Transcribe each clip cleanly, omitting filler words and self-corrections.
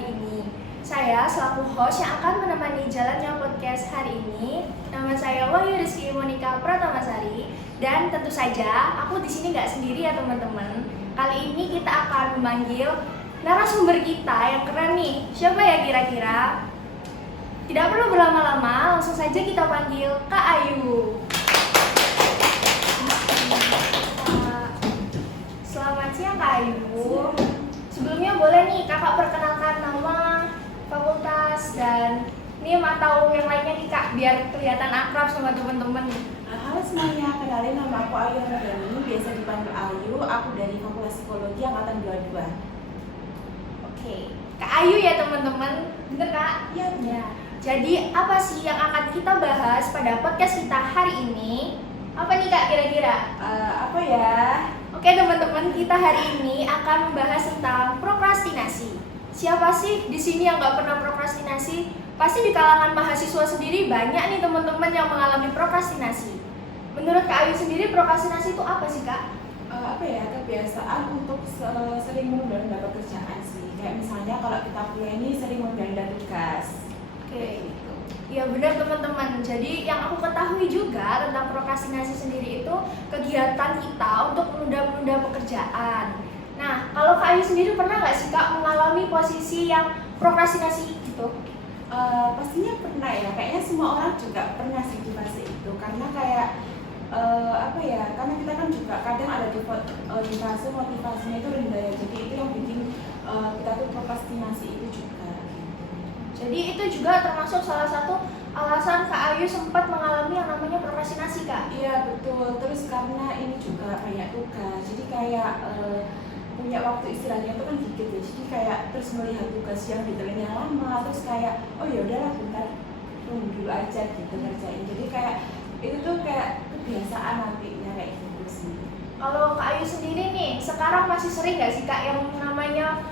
hari ini. Saya selaku host yang akan menemani jalannya podcast hari ini. Nama saya Wahyu Rizky Monika Pratamasari, dan tentu saja aku di sini nggak sendiri ya teman-teman. Kali ini kita akan memanggil narasumber kita yang keren nih. Siapa ya kira-kira? Tidak perlu berlama-lama, langsung saja kita panggil Kak Ayu. Selamat siang Kak Ayu. Sebelumnya boleh nih kakak perkenalkan nama, fakultas, dan NIM atau yang lainnya nih Kak, biar kelihatan akrab sama teman-teman. Halo semuanya, kenalin nama aku Ayu Nurdani, biasa dipanggil Ayu. Aku dari Fakultas Psikologi Angkatan 22. Oke, Kak Ayu ya teman-teman, bener Kak? Iya, benar. Jadi apa sih yang akan kita bahas pada podcast kita hari ini? Apa nih Kak kira-kira? Apa ya? Oke teman-teman, kita hari ini akan membahas tentang prokrastinasi. Siapa sih di sini yang nggak pernah prokrastinasi? Pasti di kalangan mahasiswa sendiri banyak nih teman-teman yang mengalami prokrastinasi. Menurut Kak Ayu sendiri, prokrastinasi itu apa sih Kak? Apa ya, kebiasaan untuk sering menunda pekerjaan sih. Kayak misalnya kalau kita kuliah ini sering menunda tugas. Oke, ya benar teman-teman. Jadi yang aku ketahui juga tentang prokrastinasi sendiri itu kegiatan kita untuk menunda-menunda pekerjaan. Nah, kalau Kak Ayu sendiri pernah nggak sih Kak mengalami posisi yang prokrastinasi gitu? Pastinya pernah ya, kayaknya semua orang juga pernah sih di fase itu. Karena kayak karena kita kan juga kadang ada di fase motivasinya itu rendah ya. Jadi itu yang bikin kita tuh prokrastinasi itu juga. Jadi itu juga termasuk salah satu alasan Kak Ayu sempat mengalami yang namanya prokrastinasi Kak? Iya betul, terus karena ini juga banyak tugas, jadi kayak punya waktu istirahatnya itu kan dikit ya, jadi kayak terus melihat tugas yang detailnya lama, terus kayak oh ya udahlah bentar tunggu dulu aja gitu ngerjain, jadi kayak itu tuh kayak kebiasaan nantinya kayak gitu sih. Kalau Kak Ayu sendiri nih, sekarang masih sering nggak sih Kak yang namanya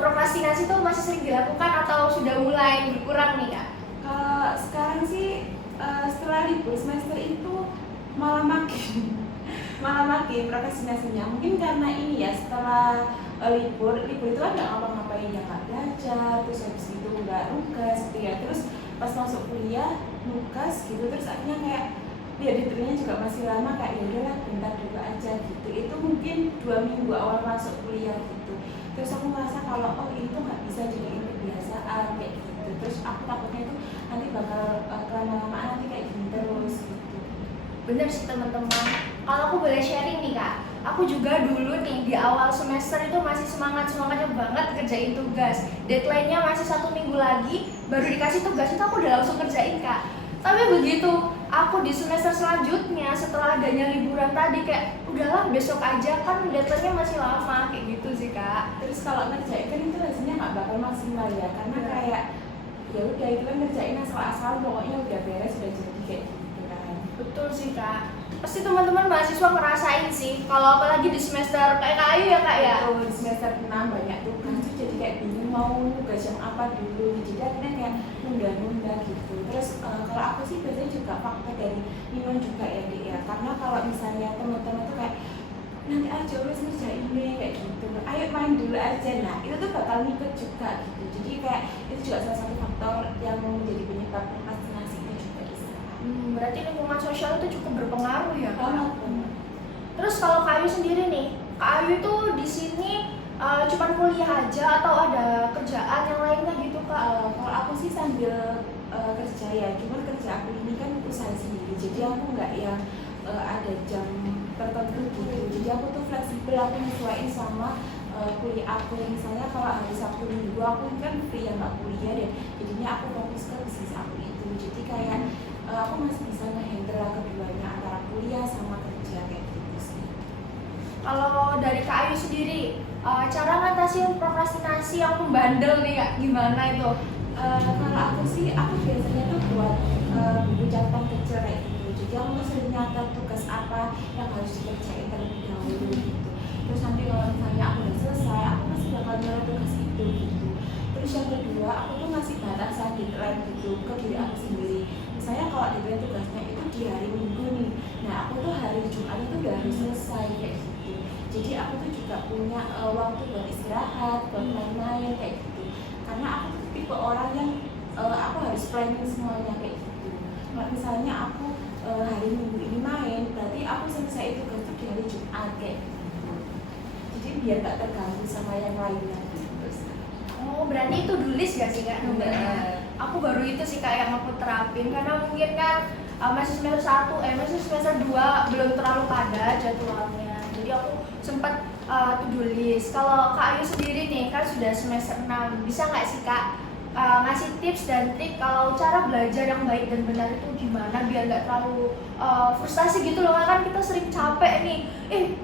prokrastinasi itu masih sering dilakukan atau sudah mulai berkurang nih Kak? Kalau sekarang sih setelah libur semester itu malah makin prokrastinasinya. Mungkin karena ini ya, setelah libur itu kan nggak ngapa-ngapain ya, nggak belajar, terus habis itu nggak nugas gitu ya. Terus pas masuk kuliah nugas gitu, terus akhirnya kayak dia diterima juga masih lama, kayak ya udahlah bentar dulu aja gitu. Itu mungkin 2 minggu awal masuk kuliah gitu. Terus aku merasa kalau oh ini tuh nggak bisa jadi kebiasaan kayak gitu. Terus aku takutnya itu nanti bakal kelama-lamaan nanti kayak gini terus gitu. Bener sih teman-teman. Kalau aku boleh sharing nih Kak, aku juga dulu nih di awal semester itu masih semangatnya banget kerjain tugas. Deadline-nya masih 1 minggu lagi, baru dikasih tugas itu aku udah langsung kerjain Kak. Tapi begitu aku di semester selanjutnya setelah adanya liburan tadi kayak udahlah besok aja, kan deadline-nya masih lama, kayak gitu sih Kak. Terus kalau ngerjain kan itu rasanya nggak bakal maksimal ya, karena kayak ya udah itu kan ngerjain asal-asal pokoknya udah beres udah jadi kayak gitu kan. Betul sih Kak. Pasti teman-teman mahasiswa ngerasain sih kalau apalagi di semester kayak Kak Ayu ya Kak ya. Betul, di semester 6 banyak tugas tuh jadi kayak bingung mau nugas yang apa dulu, jadi akhirnya kayak nunda-nunda gitu. Terus kalau aku sih biasanya juga faktor dari minum juga ya Dek ya, karena kalau misalnya teman-teman tuh kayak nanti aja urus ngerjain ini kayak gitu, ayo main dulu aja, nah itu tuh bakal ngikut juga gitu. Jadi kayak itu juga salah satu faktor yang menjadi penyebab prokrastinasi itu juga bisa. Berarti lingkungan sosial itu cukup berpengaruh ya Kak. Banget. Terus kalau Kak Ayu sendiri nih, Kak Ayu tuh di sini cuma kuliah aja atau ada kerjaan yang lainnya gitu Kak? Kalau aku sih sambil kerja ya, cuma kerja aku ini kan usaha sendiri, jadi aku nggak yang ada jam tertentu gitu. Jadi aku tuh fleksibel, aku nyesuaiin sama kuliah aku. Misalnya kalau hari Sabtu Minggu aku kan free ya, nggak kuliah deh, jadinya aku fokus ke bisnis aku itu. Jadi kayak aku masih bisa ngehandle keduanya antara kuliah sama kerja kayak gitu sih. Kalau dari Kak Ayu sendiri, cara ngatasin prokrastinasi yang membandel nih Kak, gimana itu? Kalau aku sih, aku biasanya tuh buat buku catatan kecil kayak gitu. Jadi aku tuh sering nyatet tugas apa yang harus dikerjain terlebih dahulu gitu. Terus nanti kalau misalnya aku udah selesai, aku masih bakal nyuruh tugas itu gitu. Terus yang kedua, aku tuh ngasih batasan deadline gitu ke diri aku sendiri. Misalnya kalau deadline tugasnya itu di hari Minggu nih, nah aku tuh hari Jumat itu udah harus selesai kayak gitu. Jadi aku tuh juga punya waktu buat istirahat, buat main-main kayak gitu. Karena planning semuanya kayak gitu. Kalau misalnya aku hari Minggu ini main, berarti aku selesai tugas itu di hari Jumat kayak gitu. Jadi biar gak terganggu sama yang lainnya gitu. Oh, berarti itu tulis gak sih kak nomornya? Aku baru itu sih kak yang aku terapin karena mungkin kan masih semester 1, masih semester 2 belum terlalu padat jadwalnya. Jadi aku sempat to-do list. Kalau Kak Ayu sendiri nih kan sudah semester 6, bisa nggak sih Kak ngasih tips dan trik kalau cara belajar yang baik dan benar itu gimana biar nggak terlalu frustasi gitu loh Kak, kan kita sering capek nih.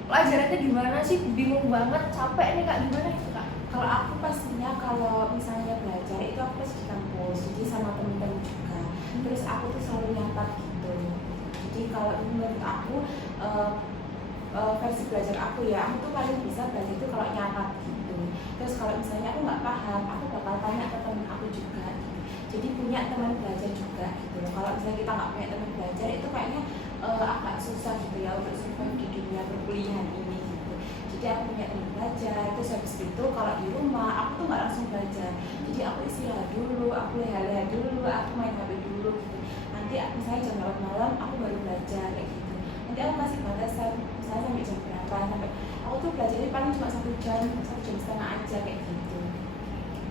Pelajarannya gimana sih? Bingung banget, capek nih Kak, gimana itu Kak? Kalau aku pastinya kalau misalnya belajar itu aku pasti di kampus, jadi sama temen-temen juga. Terus aku tuh selalu nyatat gitu. Jadi kalau menurut aku versi belajar aku ya, aku tuh paling bisa belajar itu kalau nyatat gitu. Terus kalau misalnya aku nggak paham, aku bakal tanya ke temen aku juga gitu. Jadi punya teman belajar juga gitu. Kalau misalnya kita nggak punya teman belajar itu kayaknya agak susah gitu ya untuk survive di dunia perkuliahan ini gitu. Jadi aku punya teman belajar, terus habis itu kalau di rumah aku tuh nggak langsung belajar. Jadi aku istirahat dulu, aku leha-leha dulu, aku main HP dulu gitu. Nanti misalnya jam 8 malam aku baru belajar kayak gitu. Nanti aku kasih batasan misalnya sampai jam berapa, sampai aku tuh belajarnya paling cuma 1 jam setengah aja kayak gitu.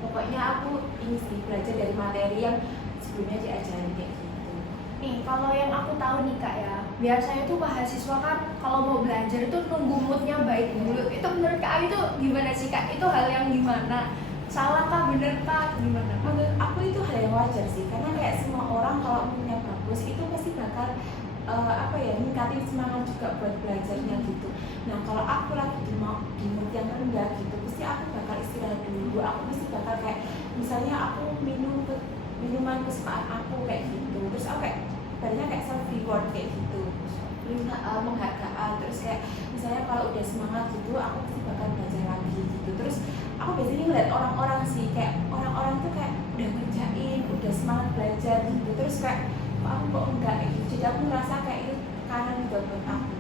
Pokoknya aku ini sih belajar dari materi yang sebelumnya diajarin kayak gitu. Nih, kalau yang aku tahu nih Kak ya, biasanya tuh mahasiswa kan kalau mau belajar itu nunggu moodnya baik dulu. Itu menurut Kak Ayu itu gimana sih Kak? Itu hal yang gimana? Salah kah, bener kah, gimana? Menurut aku itu hal yang wajar sih, karena kayak semua orang kalau punya bagus itu pasti bakal ningkatin semangat juga buat belajarnya gitu. Nah kalau aku lagi di mood yang rendah gitu, pasti aku bakal istirahat dulu. Aku pasti bakal kayak misalnya aku minum minuman kesukaan aku kayak gitu. Terus aku kayak ibaratnya kayak self reward kayak gitu, penghargaan. Terus kayak misalnya kalau udah semangat gitu, aku pasti bakal belajar lagi gitu. Terus aku biasanya ngeliat orang-orang sih, kayak orang-orang tuh kayak udah ngerjain, udah semangat belajar gitu. Terus kayak aku kok enggak kayak gitu. Jadi aku ngerasa kayak itu kanan buat aku.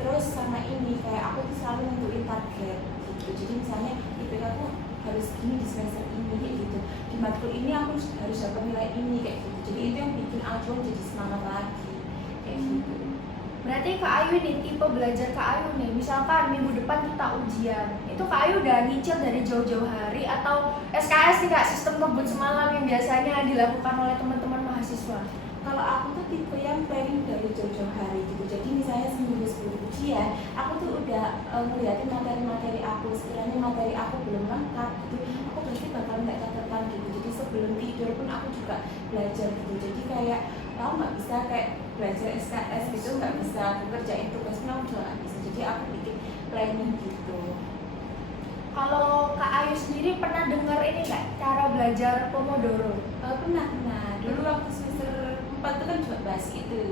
Terus sama ini kayak aku tuh selalu nentuin target gitu. Jadi misalnya IPK aku harus gini di semester ini kayak gitu. Di matkul ini aku harus dapat nilai ini kayak gitu. Jadi itu yang bikin aku jadi semangat lagi kayak gitu. Berarti Kak Ayu nih, tipe belajar Kak Ayu nih, misalkan minggu depan kita ujian, itu Kak Ayu udah nyicil dari jauh-jauh hari atau SKS nih Kak, sistem kebut semalam yang biasanya dilakukan oleh teman-teman mahasiswa? Kalau aku tuh tipe yang planning dari jauh-jauh hari gitu. Jadi misalnya seminggu sebelum ujian, aku tuh udah ngeliatin materi-materi aku. Sekiranya materi aku belum lengkap gitu, aku pasti bakal nggak catatan gitu. Jadi sebelum tidur pun aku juga belajar gitu. Jadi kayak aku nggak bisa kayak belajar SKS gitu, nggak bisa. Aku kerjain tugas pun aku juga nggak bisa. Jadi aku bikin planning gitu. Kalau Kak Ayu sendiri pernah dengar ini nggak, cara belajar Pomodoro? Pernah. Dulu waktu semester 4 itu kan juga bahas itu.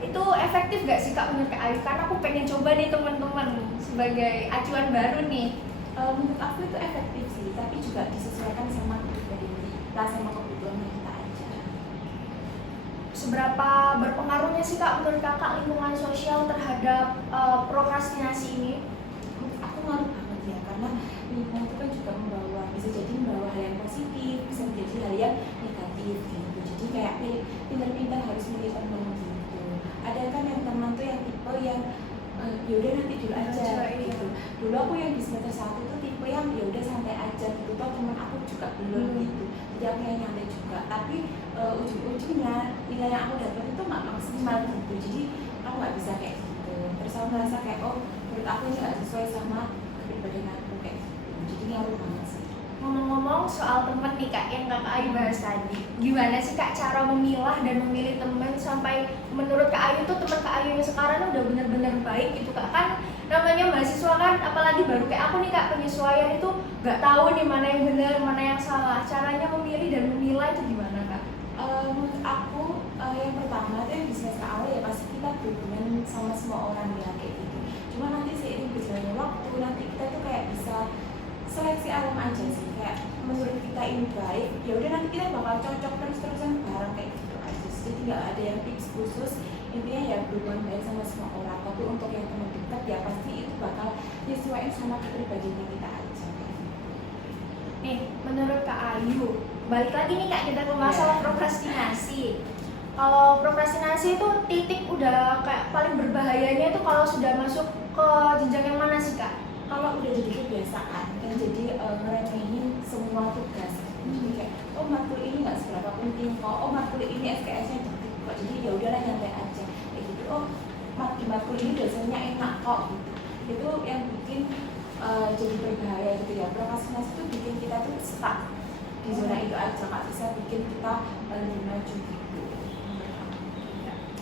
Itu efektif nggak sih Kak menurut Kak Ayu? Karena aku pengen coba nih teman-teman sebagai acuan baru nih. Menurut aku itu efektif sih, tapi juga disesuaikan sama kepribadian kita, sama kebutuhan kita aja. Seberapa berpengaruhnya sih Kak menurut Kakak lingkungan sosial terhadap prokrastinasi ini? Aku ngaruh banget ya, karena lingkungan itu kan juga bisa jadi membawa hal yang positif, bisa menjadi hal yang negatif gitu. Jadi kayak pintar-pintar harus milih teman gitu. Ada kan yang teman tuh yang tipe yang yaudah nanti dulu aja gitu. Dulu aku yang di semester 1 tuh tipe yang yaudah santai aja gitu. Toh teman aku juga belum gitu. Jadi aku yang nyantai juga. Tapi ujung-ujungnya nilai yang aku dapat itu nggak maksimal gitu. Jadi aku nggak bisa kayak gitu. Terus aku merasa kayak menurut aku ini nggak sesuai sama kepribadian aku kayak gitu. Jadi ngaruh banget sih. Ngomong-ngomong soal teman nih Kak, yang Kak Ayu bahas tadi, gimana sih Kak cara memilah dan memilih teman sampai menurut Kak Ayu tuh teman Kak Ayu yang sekarang udah benar-benar baik gitu Kak? Kan namanya mahasiswa kan, apalagi baru kayak aku nih Kak, penyesuaian itu nggak tahu nih mana yang benar, mana yang salah. Caranya memilih dan memilah itu gimana Kak? Menurut aku yang pertama itu yang di semester awal ya pasti kita berhubungan sama semua orang ya kayak gitu. Cuma nanti seiring berjalannya waktu, nanti kita tuh kayak bisa seleksi alam aja sih, kayak menurut kita ini baik, ya udah nanti kita bakal cocok terus-terusan bareng kayak gitu aja. Jadi nggak ada yang tips khusus, intinya ya berhubungan baik sama semua orang. Tapi untuk yang teman dekat ya pasti itu bakal nyesuaiin sama kepribadian kita aja. Nih, Menurut Kak Ayu, balik lagi nih Kak kita ke masalah prokrastinasi. Kalau prokrastinasi itu titik udah kayak paling berbahayanya itu kalau sudah masuk ke jenjang yang mana sih Kak? Kalau udah jadi kebiasaan dan jadi ngeremehin semua tugas, jadi kayak oh matkul ini nggak seberapa penting kok, oh matkul ini SKS-nya dikit kok, jadi ya udahlah nyantai aja kayak gitu. Oh matkul ini dosennya enak kok gitu. Itu yang bikin jadi berbahaya gitu ya. Prokrastinasi itu bikin kita tuh stuck di zona itu aja, nggak bisa bikin kita lebih maju gitu.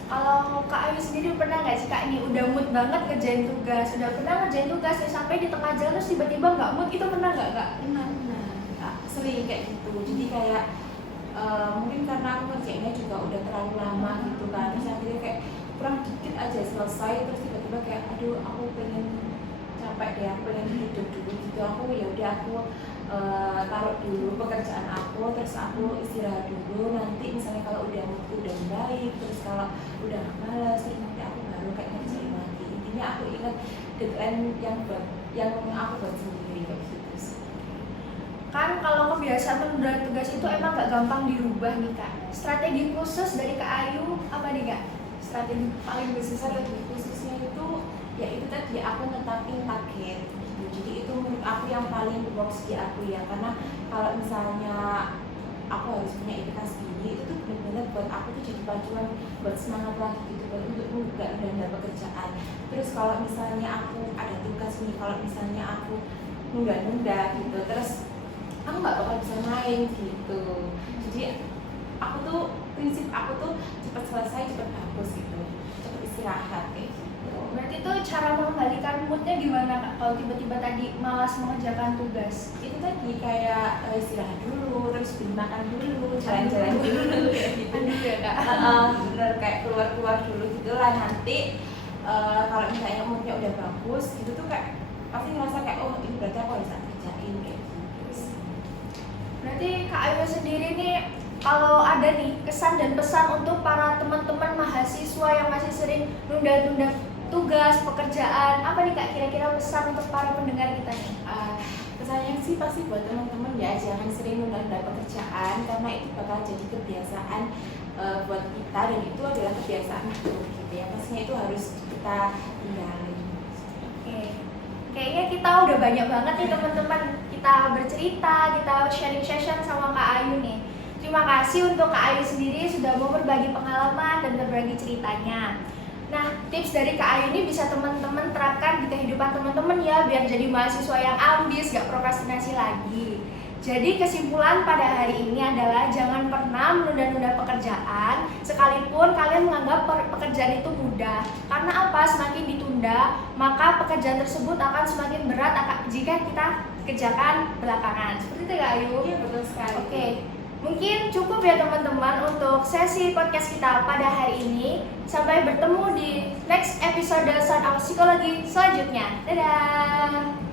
Kalau Kak Ayu sendiri pernah nggak sih Kak ini udah mood banget ngerjain tugas, udah pernah ngerjain tugas nih sampai di tengah jalan terus tiba-tiba nggak mood, itu pernah nggak Kak? Benar, sering kayak gitu. Jadi kayak mungkin karena aku kerjanya juga udah terlalu lama gitu kan, terus akhirnya kayak kurang dikit aja selesai, terus tiba-tiba kayak aduh aku pengen capek deh, aku pengen hidup dulu gitu. Aku ya udah aku taruh dulu pekerjaan aku, terus aku istirahat dulu. Nanti misalnya kalau udah baik, terus kalau udah malas, terus nanti aku baru kayak ngerjain lagi. Intinya aku ingat deadline yang aku buat sendiri kayak gitu sih. Kan kalau kebiasaan menunda tugas itu emang gak gampang dirubah nih Kak. Strategi khusus dari Kak Ayu apa nih Kak? Strategi paling khusus Khususnya itu ya itu tadi aku netapin target gitu. Jadi itu menurut aku yang paling works di aku ya, karena kalau misalnya aku harus punya IPK segini, itu tuh benar-benar buat aku tuh jadi pacuan buat semangat lagi gitu, buat untuk nunda pekerjaan. Terus kalau misalnya aku ada tugas nih, kalau misalnya aku nunda gitu, terus aku nggak bakal bisa main gitu. Jadi aku tuh prinsip aku tuh cepat selesai, cepat hapus gitu, cepat istirahat kayak gitu. Berarti itu cara mengembalikan moodnya gimana Kak? Kalau tiba-tiba tadi malas mengerjakan tugas? Itu tadi kayak istirahat dulu, terus beli makan dulu, jalan-jalan dulu kayak gitu. Aduh ya Kak. Bener kayak keluar dulu gitu lah. Nanti kalau misalnya moodnya udah bagus gitu tuh kayak pasti ngerasa kayak oh ini berarti aku harus kerjain kayak gitu. Berarti Kak Ayu sendiri nih kalau ada nih kesan dan pesan untuk para teman-teman mahasiswa yang masih sering nunda-nunda tugas, pekerjaan, apa nih Kak kira-kira pesan untuk para pendengar kita nih? Pesannya sih pasti buat teman-teman ya, jangan sering nunda-nunda pekerjaan karena itu bakal jadi kebiasaan buat kita, dan itu adalah kebiasaan buruk gitu ya. Pastinya itu harus kita tinggalin. Oke. Kayaknya kita udah banyak banget nih teman-teman, kita bercerita, kita sharing session sama Kak Ayu nih. Terima kasih untuk Kak Ayu sendiri sudah mau berbagi pengalaman dan berbagi ceritanya. Nah, tips dari Kak Ayu ini bisa teman-teman terapkan di kehidupan teman-teman ya, biar jadi mahasiswa yang ambis, gak prokrastinasi lagi. Jadi kesimpulan pada hari ini adalah jangan pernah menunda-nunda pekerjaan, sekalipun kalian menganggap pekerjaan itu mudah. Karena apa? Semakin ditunda, maka pekerjaan tersebut akan semakin berat jika kita kerjakan belakangan. Seperti itu Kak Ayu? Iya, betul sekali. Oke. Mungkin cukup ya teman-teman untuk sesi podcast kita pada hari ini. Sampai bertemu di next episode Sound Out Psikologi selanjutnya. Dadah!